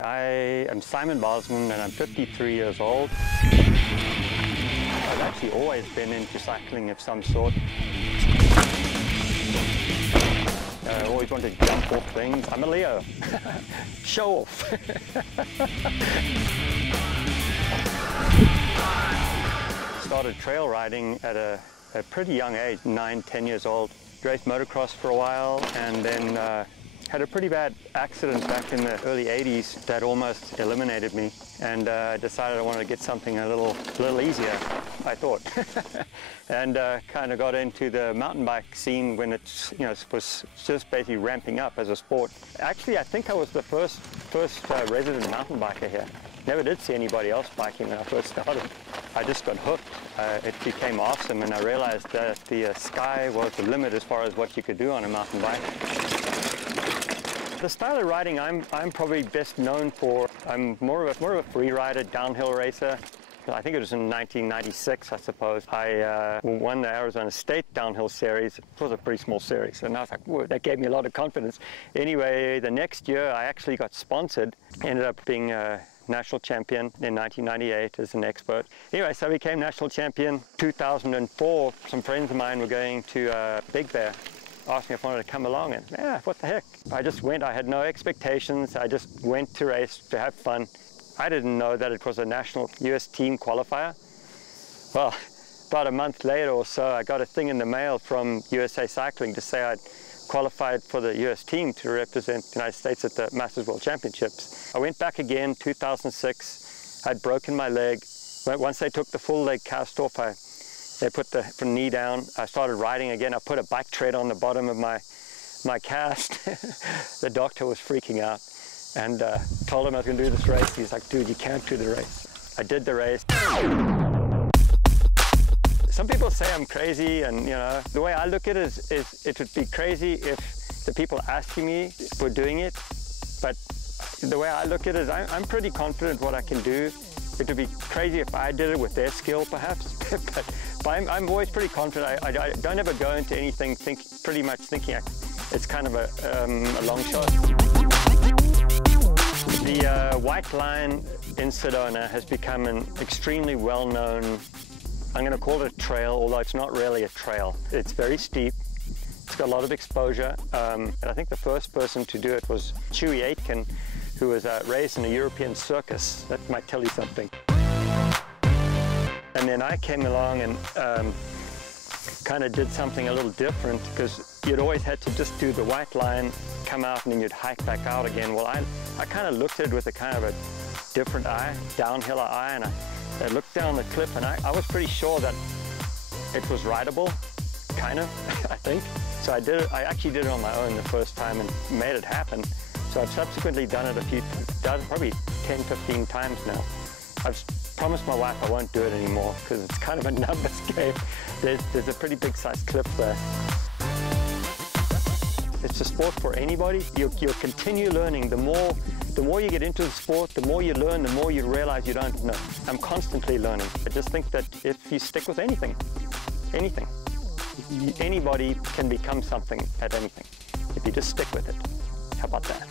I am Simon Bosman and I'm 53 years old. I've actually always been into cycling of some sort. I always wanted to jump off things. I'm a Leo. Show off. Started trail riding at a pretty young age, 9, 10 years old. Raced motocross for a while and then had a pretty bad accident back in the early 80s that almost eliminated me, and I decided I wanted to get something a little easier, I thought. And kind of got into the mountain bike scene when it was just basically ramping up as a sport. Actually, I think I was the first resident mountain biker here. Never did see anybody else biking when I first started. I just got hooked. It became awesome, and I realized that the sky was the limit as far as what you could do on a mountain bike. The style of riding I'm probably best known for, I'm more of a free rider, downhill racer. I think it was in 1996, I suppose. I won the Arizona State Downhill Series. It was a pretty small series, and I was like, whoa, that gave me a lot of confidence. Anyway, the next year I actually got sponsored, ended up being a national champion in 1998 as an expert. Anyway, so I became national champion. 2004, some friends of mine were going to Big Bear. Asked me if I wanted to come along, and yeah, what the heck. I just went. I had no expectations. I just went to race to have fun. I didn't know that it was a national US team qualifier. Well, about a month later or so, I got a thing in the mail from USA Cycling to say I'd qualified for the US team to represent the United States at the Masters World Championships. I went back again, 2006. I'd broken my leg. Once they took the full leg cast off, they put the knee down. I started riding again. I put a bike tread on the bottom of my cast. The doctor was freaking out, and told him I was going to do this race. He's like, dude, you can't do the race. I did the race. Some people say I'm crazy, and the way I look at it is it would be crazy if the people asking me were doing it, but the way I look at it is I'm pretty confident what I can do. It would be crazy if I did it with their skill, perhaps, but I'm always pretty confident. I don't ever go into anything pretty much thinking it's kind of a long shot. The white line in Sedona has become an extremely well-known, I'm going to call it a trail, although it's not really a trail. It's very steep. It's got a lot of exposure. And I think the first person to do it was Chewy Aitken, who was raised in a European circus. That might tell you something. And then I came along and kind of did something a little different, because you'd always had to just do the white line, come out, and then you'd hike back out again. Well, I kind of looked at it with a kind of a different eye, downhill eye, and I looked down the cliff, and I was pretty sure that it was rideable, kind of, I think. So I did it. I actually did it on my own the first time and made it happen. So I've subsequently done it probably 10, 15 times now. I've promised my wife I won't do it anymore because it's kind of a numbers game. There's a pretty big sized cliff there. It's a sport for anybody. You'll continue learning. The more you get into the sport, the more you learn, the more you realize you don't know. I'm constantly learning. I just think that if you stick with anything, anybody can become something at anything if you just stick with it. How about that?